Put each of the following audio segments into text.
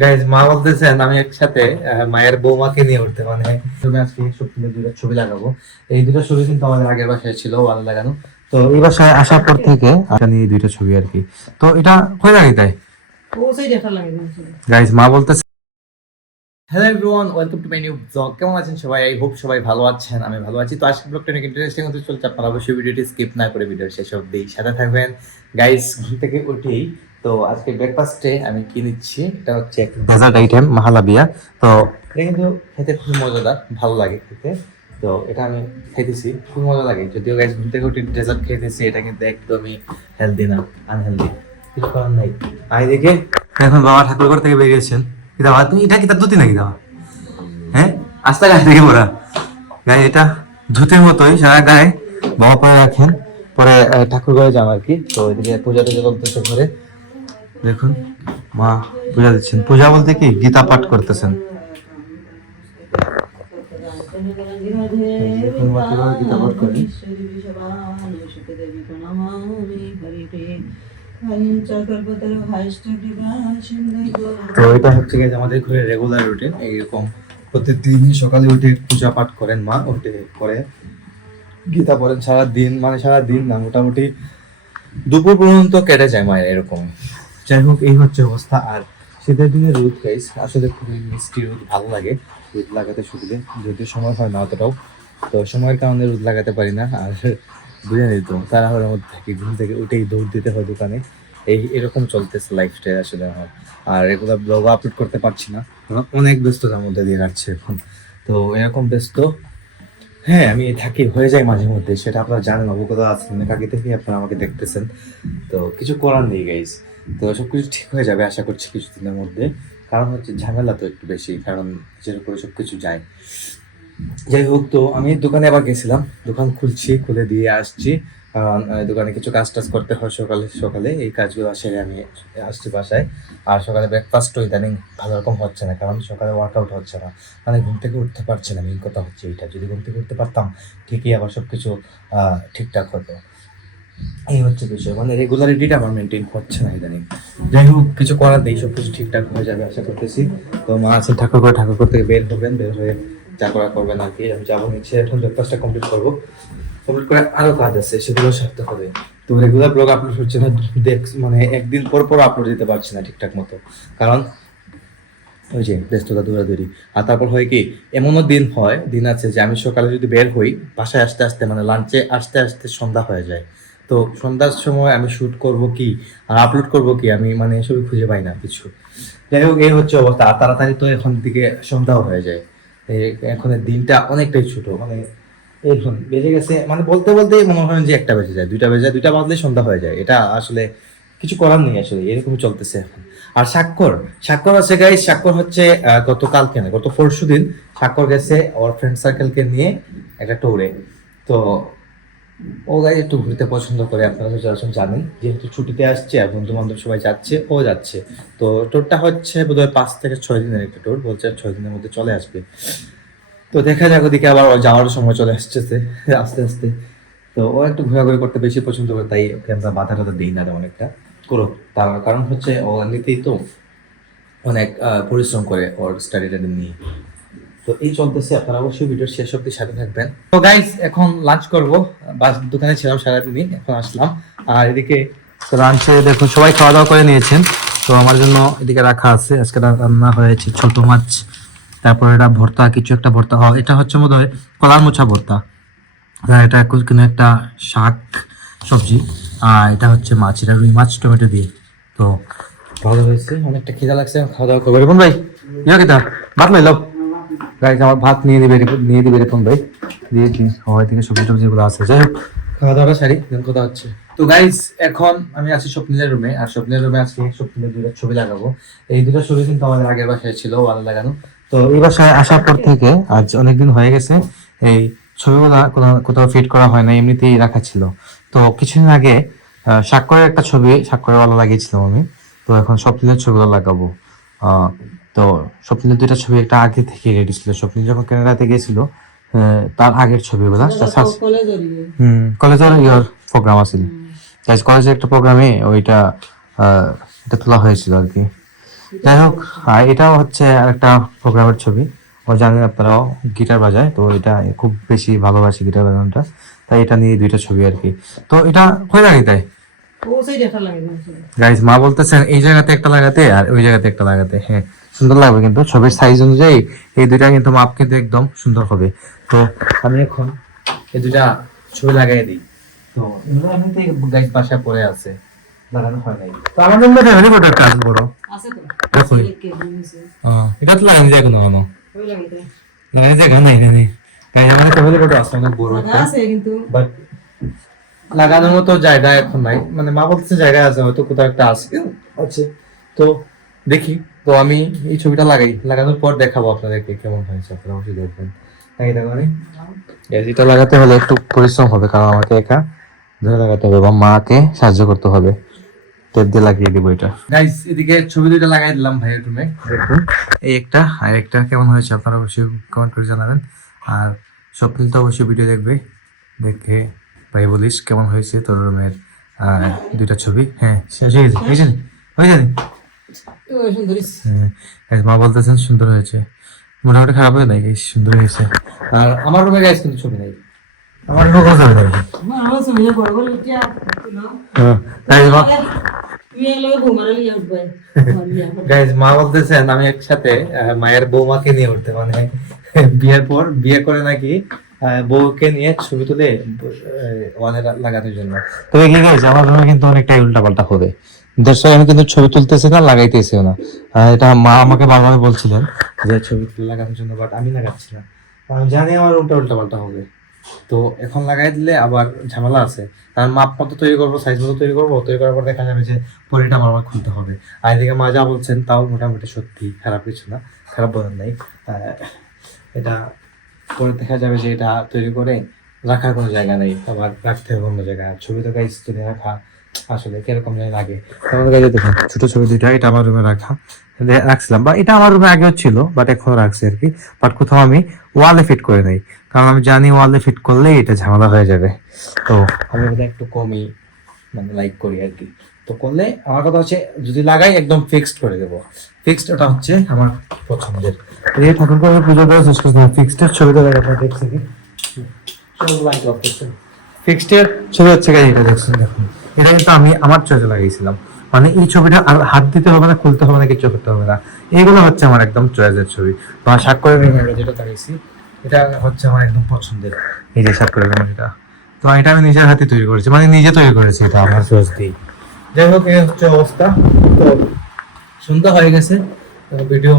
Guys মা বলতেছেন আমি একসাথে মায়ের বৌমাকে নিয়ে উঠতে মানে তুমি আজকে সপ্তাহে দুটো ছবি লাগাবো। এই দুটো ছবি কিন্তু আমাদের আগের বাসায় ছিল ওয়াল লাগানো, তো এই বাসায় আসার পর থেকে এটা নিয়ে দুইটা ছবি আর কি। তো এটা হয়ে লাগে তাই গাইস মা বলতেছে hello everyone, welcome to my new blog. কেমন আছেন সবাই? আই হোপ সবাই ভালো আছেন, আমি ভালো আছি। তো আজকের ব্লগটা অনেক ইন্টারেস্টিং হতে চলছে, আপনারা অবশ্যই ভিডিওটি স্কিপ না করে ভিডিও শেষ অবধি সাথে থাকবেন। গাইস ঘুম থেকে উঠেই তো আজকে ব্রেকফাস্টে আমি কি নিচ্ছি, এটা হচ্ছে একটা ডেজার্ট আইটেম মাহালাবিয়া। তো এটা কিন্তু খেতে খুব মজাদার, ভালো লাগে খেতে। তো এটা আমি খাইতেছি, খুব মজা লাগে। যদিও গাইস ঘুম থেকে উঠে ডেজার্ট খাইতেছি, এটা কিন্তু একদমই হেলদি না, আনহেলদি, কিছু করার নাই। আই দেখে এখন বাবা ঠাকুরঘর থেকে বেরিয়েছেন। দাও তুমি এটা কি তার ধুতি নাকি দাও? হ্যাঁ আস্তে গায়ে থেকে পড়া গায়ে, এটা ধুতির মতোই সারা গায়ে বাবা পরে রাখেন, পরে ঠাকুর ঘরে যাও আর কি। তো এদিকে পূজা টুজা চলতেছে ঘরে, দেখুন মা পূজা দিচ্ছেন। পূজা বলতে কি গীতা পাঠ করতেছেন। গীতা পাঠ করেন। তো এটা হচ্ছে গিয়ে আমাদের ঘরে রেগুলার রুটিন। এইরকম প্রত্যেকদিন সকালে উঠে পূজা পাঠ করেন মা, উঠে পরে গীতা পড়েন। সারাদিন মানে সারাদিন না, মোটামুটি দুপুর পর্যন্ত কেটে যায় মায়ের এরকম। যাই হোক, এই হচ্ছে অবস্থা। আর শীতের দিনে রোদ গাইস আসলে খুবই মিষ্টি রোদ, ভালো লাগে রোদ লাগাতে শুধু, যদিও সময় হয় না অতটাও। তো সময়ের কারণে রোদ লাগাতে পারি না। আর বুঝে নিত তাড়াহুড়োর মধ্যে থাকি, ঘুম থেকে উঠেই দৌড় দিতে হয় দোকানে। এরকম চলতেছে লাইফটা আসলে আমার। আর এগুলো ব্লগ আপলোড করতে পারছি না, অনেক ব্যস্ততার মধ্যে দিয়ে রাখছে এখন। তো এরকম ব্যস্ত, হ্যাঁ আমি থাকি, হয়ে যায় মাঝে মধ্যে, সেটা আপনারা জানেন, অবগত আছেন, আগে থেকে আপনারা আমাকে দেখতেছেন। তো কিছু করার নেই গাইজ। তো সবকিছু ঠিক হয়ে যাবে আশা করছি কিছুদিনের মধ্যে। কারণ হচ্ছে ঝামেলা তো একটু বেশি, কারণ নিজের উপরে সবকিছু যায়। যাই হোক, তো আমি দোকানে আবার গেছিলাম, দোকান খুলছি, খুলে দিয়ে আসছি। কারণ দোকানে কিছু কাজ টাজ করতে হয় সকালে সকালে, এই কাজগুলো সেরে আমি আসছি বাসায়। আর সকালে ব্রেকফাস্টও ইদানিং ভালো রকম হচ্ছে না, কারণ সকালে ওয়ার্কআউট হচ্ছে না, মানে ঘুম থেকে উঠতে পারছি না। মেইন কথা হচ্ছে এইটা, যদি ঘুম থেকে উঠতে পারতাম ঠিকই আবার সব কিছু ঠিকঠাক হতো। এই হচ্ছে বিষয়, মানে রেগুলারিটিটা আমার মেনটেন হচ্ছে না ইদানিং। যাই হোক, কিছু করার নেই, সব কিছু ঠিকঠাক হয়ে যাবে আশা করতেছি। তো মা আছে ঠাকুর থেকে বের হবেন, বের হয়ে যা করা করবেন আর কি। আমি যাবো নিচে, এখন ব্রেকফাস্টটা কমপ্লিট করবো, কমপ্লিট করে আরো কাজ আছে, সেগুলো সারতে হবে। তো রেগুলার ব্লগ আপলোড হচ্ছে না, মানে একদিন পর পর আপলোড দিতে পারছি না ঠিকঠাক মতো, কারণ ওই যে ব্যস্ততা দৌড়াদৌড়ি। আর তারপর হয় কি, এমনও দিন আছে যে আমি সকালে যদি বের হই, বাসায় আসতে আসতে মানে লাঞ্চে আসতে আসতে সন্ধ্যা হয়ে যায়। তো সন্ধ্যার সময় আমি শ্যুট করব কি আর আপলোড করব কি, আমি মানে এসবই খুঁজে পাই না কিছু। যাই হোক, এই হচ্ছে অবস্থা। আর তাড়াতাড়ি তো এখন দিকে সন্ধ্যাও হয়ে যায়, এখন দিনটা অনেকটাই ছোট, মানে এখন বেজে গেছে, মানে বলতে বলতে মনে হয় যে 1টা বেজে যায়, 2টা বেজে যায়, 2টা বাজলে সন্ধ্যা হয়ে যায়। এটা আসলে কিছু করার নেই, আসলে এরকমই চলতেছে এখন। আর স্বাক্ষর আছে গাইস, স্বাক্ষর হচ্ছে গতকালকে না, গত পরশুদিন স্বাক্ষর গেছে ওর ফ্রেন্ড সার্কেলকে নিয়ে একটা ট্যুরে। তো ও গাই একটু ঘুরতে পছন্দ করে, আপনারা সচরাচর জানেন, যেহেতু ছুটিতে আসছে আর বন্ধু বান্ধব সবাই যাচ্ছে, ও যাচ্ছে। তো ট্যুরটা হচ্ছে বোধহয় 5 থেকে 6 দিনের একটা ট্যুর, বলছে 6 দিনের মধ্যে চলে আসবে। তো দেখা যাক, ওদিকে আবার যাওয়ার সময় চলে আসতেছে আস্তে আস্তে। তো ও একটু ঘোরাঘুরি করতে বেশি পছন্দ করে, তাই ওকে আমরা বাধা টাধা দিই না তেমন একটা। করো, তার কারণ হচ্ছে ও এমনিতেই তো অনেক পরিশ্রম করে ওর স্টাডিটা নিয়ে। তো এই চলতেছে, আপনারা অবশ্যই ভিডিওর শেষ অব্দি সাথে থাকবেন। তো গাইস এখন লাঞ্চ করবো, বাস দোকানে ছিলাম সারাদিনই, এখন আসলাম। আর এদিকে লাঞ্চে দেখুন সবাই খাওয়া দাওয়া করে নিয়েছেন। তো আমার জন্য এদিকে রাখা আছে, আজকে রান্না হয়েছে ছোট মাছ, তারপর এটা ভর্তা, কিছু একটা ভর্তা হয়, এটা হচ্ছে মনে হয় কলার মোচা ভর্তা। এটা কোনো একটা শাক সবজি। আর এটা হচ্ছে মাছ, এটা রুই মাছ টমেটো দিয়ে। তো ভালো হয়েছে, অনেকটা খিদা লাগছে, খাওয়া দাওয়া করবো। রিপন ভাই ইয়া কিতা ভাত লাইল গাইজ, আমার ভাত নিয়ে দিবে রিপন ভাই, দিয়ে দিন সবাই থেকে সবজি টবজি গুলো আছে। যাই হোক, খাওয়া দাওয়াটা সারি, কথা হচ্ছে। তো গাইজ এখন আমি আছি স্বপ্নিলের রুমে, আর স্বপ্নিলের রুমে আজকে স্বপ্নিলের 2টা ছবি লাগাবো। এই 2টা ছবি কিন্তু আমাদের আগের বাসায় ছিল ওয়াল লাগানো। তো এই বাসায় আসার পর থেকে আজ অনেকদিন হয়ে গেছে, এই ছবিগুলা কোথাও ফিট করা হয় না, এমনিতেই রাখা ছিল। তো কিছুদিন আগে স্বাক্ষরের একটা ছবি স্বাক্ষরের ওয়ালা লাগিয়েছিলাম আমি। তো এখন স্বপ্নিলের ছবিগুলো লাগাবো। তো স্বপ্নিলের 2টা ছবি একটা আগে থেকে রেডি ছিল, স্বপ্নিল যখন কানাডাতে গেছিল তার আগের ছবিগুলা। কলেজের ইয়ার প্রোগ্রাম আছিল, কলেজের একটা প্রোগ্রামে ওইটা এটা তোলা হয়েছিল আর কি। যাই হোক, এটাও হচ্ছে একটা প্রোগ্রামের ছবি। ও জানেন আপনারাও গিটার বাজায়, তো এটা খুব বেশি ভালোবাসি গিটার বাজানোটা, তাই এটা নিয়ে দুইটা ছবি আর কি। তো এটা কই লাগে তাই গাইজ, মা বলতেছেন এই জায়গাতে একটা লাগাতে আর ওই জায়গাতে একটা লাগাতে। হ্যাঁ, সুন্দর লাগবে, কিন্তু ছবির সাইজ অনুযায়ী এই দুইটা কিন্তু মাপ কিন্তু একদম সুন্দর হবে। তো আমি এখন এই দুইটা ছবি লাগাই দিই। তো এগুলো এমনিতে গাইজ বাসায় পড়ে আছে, লাগানো হয় নাই। তো আমার জন্য ফ্যামিলি ফটো একটা আছে বড়, দেখুন। এটা তো লাগানো যায় কোনো কোনো লাগানো যায় নাই নাই তাই আমার ফ্যামিলি ফটো আছে অনেক বড় একটা, বাট লাগানোর মতো জায়গা এখন নাই। মানে মা বলতেছে জায়গা আছে, হয়তো কোথাও একটা আছে। তো দেখি, তো আমি এই ছবিটা লাগানোর পর দেখাবো আপনাদেরকে কেমন হয়েছে, আপনারা অবশ্যই দেখবেন। তাই দেখো, মানে এটা লাগাতে হলে একটু পরিশ্রম হবে, কারণ আমাকে একা ধরে লাগাতে হবে বা মাকে সাহায্য করতে হবে। টেপ দিয়ে লাগিয়ে দিব এটা। গাইস, এদিকে ছবি দুইটা লাগাই দিলাম ভাইয়ের রুমে, দেখুন। এই একটা আর একটা কেমন হয়েছে আপনারা অবশ্যই কমেন্ট করে জানাবেন। আর স্বপ্নিল তো অবশ্যই ভিডিও দেখবে, দেখে ভাই বলিস কেমন হয়েছে তোর রুমের দুইটা ছবি। হ্যাঁ, শেষ হয়ে গেছে, হয়েছে হ্যাঁ, মা বলতেছেন সুন্দর হয়েছে, মোটামুটি খারাপ হয়ে নাই, সুন্দর হয়েছে। আর আমার রুমে গাইস কিন্তু ছবি নাই, আমার লোক আছে গাইজ। মা বলতেছেন আমি একসাথে মায়ের বৌমাকে নিয়ে উঠতে, মানে বিয়ের পর বিয়ে করে নাকি বউকে নিয়ে ছবি তুলে ওয়ালে লাগানোর জন্য। তো এগুলি গাইজ আমার রুমে কিন্তু অনেকটাই উল্টাপাল্টা হবে। দর্শক, আমি কিন্তু ছবি তুলতেছি না, লাগাইতেছিও না। এটা মা আমাকে বারবার বলছিলেন যে ছবি তুলে লাগানোর জন্য, বাট আমি লাগাচ্ছি না, আমি জানি আমার উল্টাপাল্টা হবে। তো এখন লাগাই দিলে আবার ঝামেলা আছে, কারণ মাপ মতো তৈরি করবো, সাইজ মতো তৈরি করবো, তৈরি করার পর দেখা যাবে যে পরিটা আমার খুলতে হবে। আর এদিকে মা যা বলছেন তাও মোটামুটি সত্যি, খারাপ কিছু না, খারাপ বলার নাই। এটা পরে দেখা যাবে যে এটা তৈরি করে রাখার কোনো জায়গা নেই, আবার রাখতে হবে অন্য জায়গায়। ছবি তো গাইজ তুলে রাখা আসলে কিরকম জানি লাগে। আমার কাছে দেখুন ছোট ছবি দুইটা, এটা আমার রুমে রাখছিলাম, বা এটা আমার রুমে আগেও ছিল, বাট এখনো রাখছি আর কি। বাট কোথাও আমি ওয়ালে ফিট করে নাই, কারণ আমি জানি ওয়ালে ফিট করলে এটা ঝামেলা হয়ে যাবে। তো আমি ওটা একটু কমই মানে লাইক করি আর কি। তো করলে আমার কথা হচ্ছে যদি লাগাই একদম ফিক্সড করে দেবো। ফিক্সড ওটা হচ্ছে আমার পছন্দের। এই ঠাকুর করে পুজো করা শেষ করছি, ফিক্সডের ছবিটা আপনারা দেখছি কি ফিক্সডের ছবি হচ্ছে গাইজ, এটা দেখছেন, দেখুন। এটা কিন্তু আমি আমার চয়েসে লাগাইছিলাম, মানে এই ছবিটা আর হাত দিতে হবে না, খুলতে হবে না, কিছু করতে হবে না। এইগুলো হচ্ছে আমার একদম চয়েসের ছবি। বা স্বাক্ষরের যেটা লাগাইছি এটা হচ্ছে আমার একদম পছন্দের, এই যে স্বাক্ষরের এটা। তো এটা আমি নিজের হাতে তৈরি করেছি, মানে নিজে তৈরি করেছি, এটা আমার চয়েস দিই। যাই হোক, এই হচ্ছে অবস্থা। তো সন্ধ্যা হয়ে গেছে, ভিডিও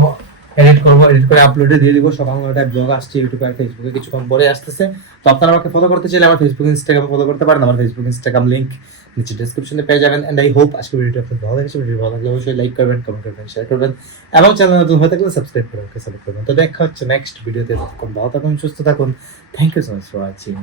এডিট করবো, এডিট করে আপলোডে দিয়ে দিব। সকাল 9টায় ব্লগ আসছে ইউটিউবে আর ফেসবুকে কিছুক্ষণ পরে আসতেছে। তো আপনারা আমাকে ফলো করতে চাইলে আমার ফেসবুক ইনস্টাগ্রামে ফলো করতে পারেন। আমার ফেসবুক ইনস্টাগ্রাম লিংক নিচে ডেসক্রিপশনে পেয়ে যাবেন। এন্ড আই হোপ আজকে ভিডিওটা আপনাদের ভালো লেগেছে। ভিডিও ভালো লাগলে অবশ্যই লাইক করবেন, কমেন্ট করবেন, শেয়ার করবেন, এবং চ্যানেল নতুন হয়ে থাকলে সাবস্ক্রাইব করে সাপোর্ট করবেন। তো দেখা হচ্ছে নেক্সট ভিডিওতে। ততক্ষণ ভালো থাকুন, সুস্থ থাকুন। Thank you so much for watching.